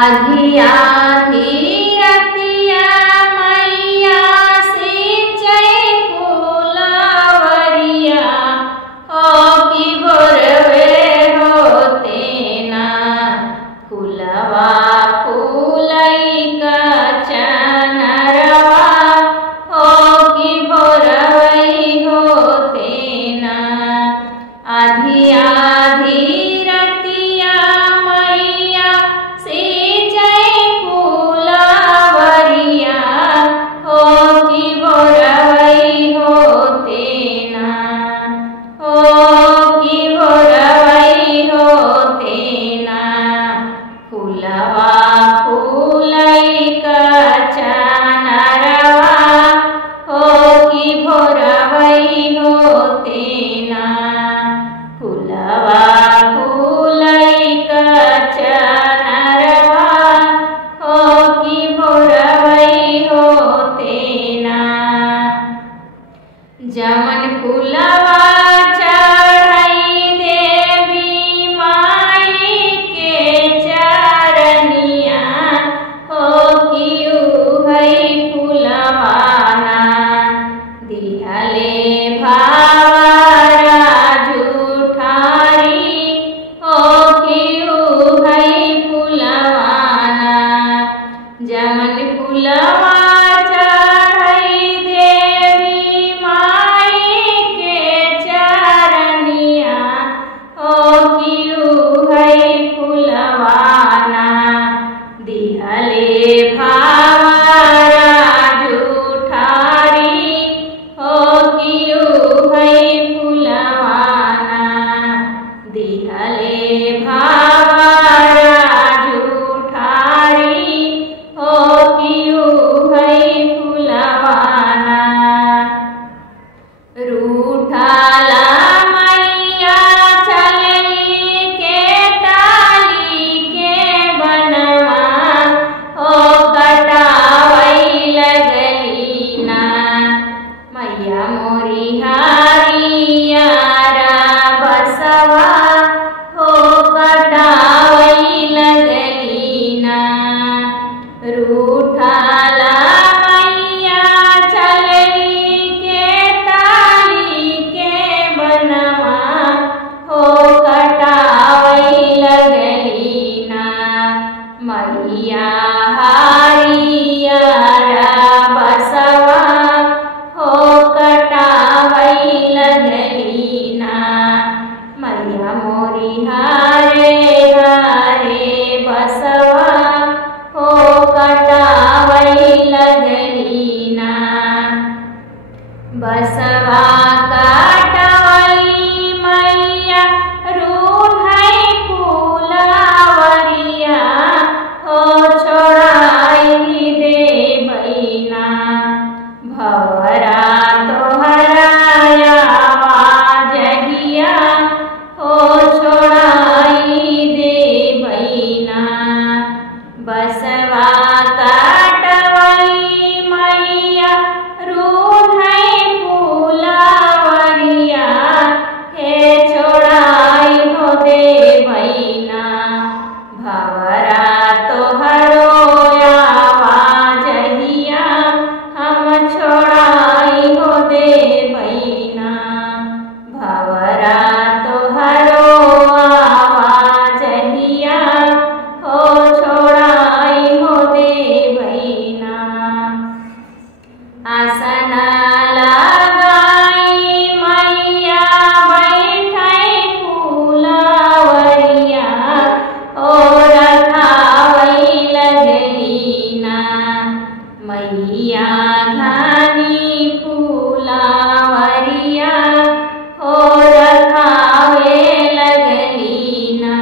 आधी आधी रतिया मैया सिंचै फुलवरिया हो की भोरवे होते ना फुलवा फूलई का चनरवा हो की भोरवई होते ना आधी आधी रतिया मैया सिंचै फुलवरिया हो की भोरवई होते ना हो की भोरवई होते ना फुलवा फूलई का चनरवा हो की भोरवई होते ना फुलवा फूलई का चनरवा हो की भोरवई होते ना जमन फुलवा चढ़ई देवी माई के चरनिया हो की उहई फुलवाना दिहले भावरा झूठारी हो की उहई फुलवाना जमन फुलवा चढ़ई देवी माई के चरनिया हो की उहई फुलवाना दिहले भावरा झूठारी हो की उहई फुलवाना दिहले भावरा झूठारी हो की उहई फुलवाना रूठाला मैया चलली के टाली के बनवा हो कटावई लगली ना मैया मोरी हारियारा बसवा हो कटावई लगली ना रूठाला मैया चलली के टाली के बनवा हो कटावई लगली ना मैया हारियारा बसवा हो कटावई लगली ना मैया मोरी हारे हारे बसवा हो कटावई लगली ना बसवा काटवली मैया रूढ़ई फुलवरिया हो छोड़ाई देबैना भवरा तोहराया जहिया हो छोड़ाई देबैना बसवा काटवली मैया रूढ़ई फुलवरिया हे छोड़ाई हो देबैना भवरा तोहरो जहिया हम छोड़ाई हो देबैना भवरा तोहरो जहिया हो छोड़ाई हो देबैना आसना लगाई मैया बैठई फुलवरिया ओ रखावई लगली ना मैया घानी फुलवरिया हो रखावे लगली ना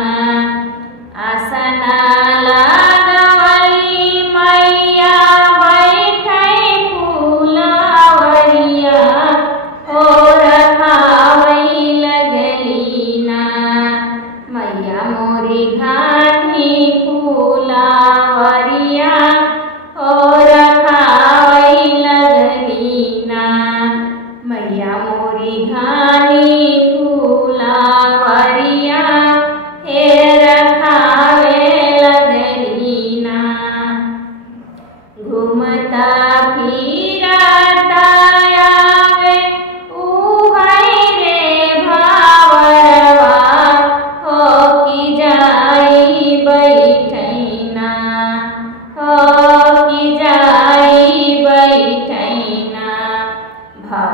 आसना लगवली मैया बैठई फुलवरिया हो रखावई लगली ना मैया मोरी घानी फुलवरिया हो रखावई लगली ना मैया मोरी घानी फुलवरिया हे रखावे लगली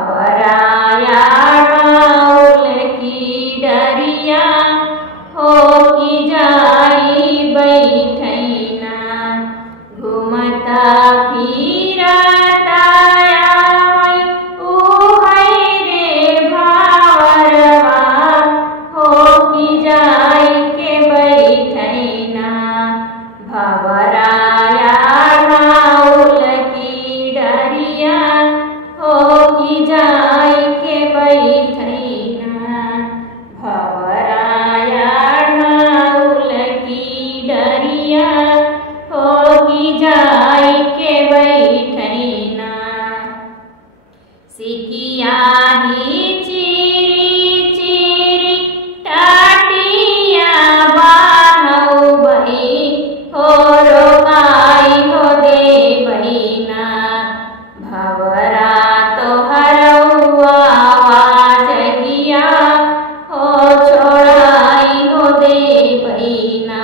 भवराया ढाउल की डरिया हो की जाई बैठैना घूमता फिरता आवै उहै रे भावरवा हो की जाई के बैठैना भवराया ढाउल की डरिया हो की जाई के बैठैना भवराया ढाउल की डरिया हो की जाई के बैठैना सिकिया ही चिरी चिरी टाटिया बान्हौ बही हो रोकाई हो दे बहिना भवरा तो हरौआ जगिया हो छोड़ाई हो दे बहिना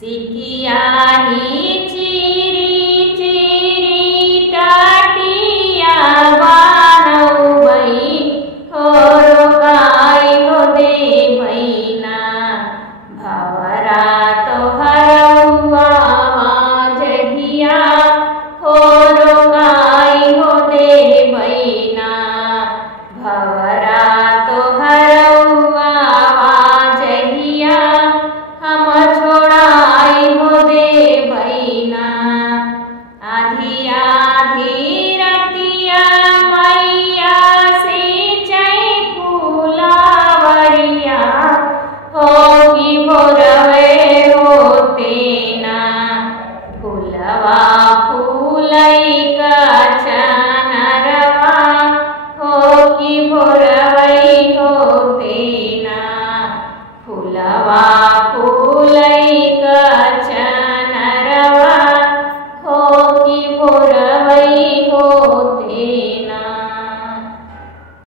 सिकिया ही चिरी चिरी टाटिया बान्हौ बही हो रोकाई हो दे बहिना भवरा तो हरौआ जगिया हो रोकाई हो दे बहिना भवरा तो हरौआ जगिया हम छोड़ाई हो दे बहिना आधी आधी रतिया मैया सिंचै फूलावरिया होगी भोरवे होते ना फूलवा फूलै का चनरवा होगी भोरवे होते ना फूलवा फूलै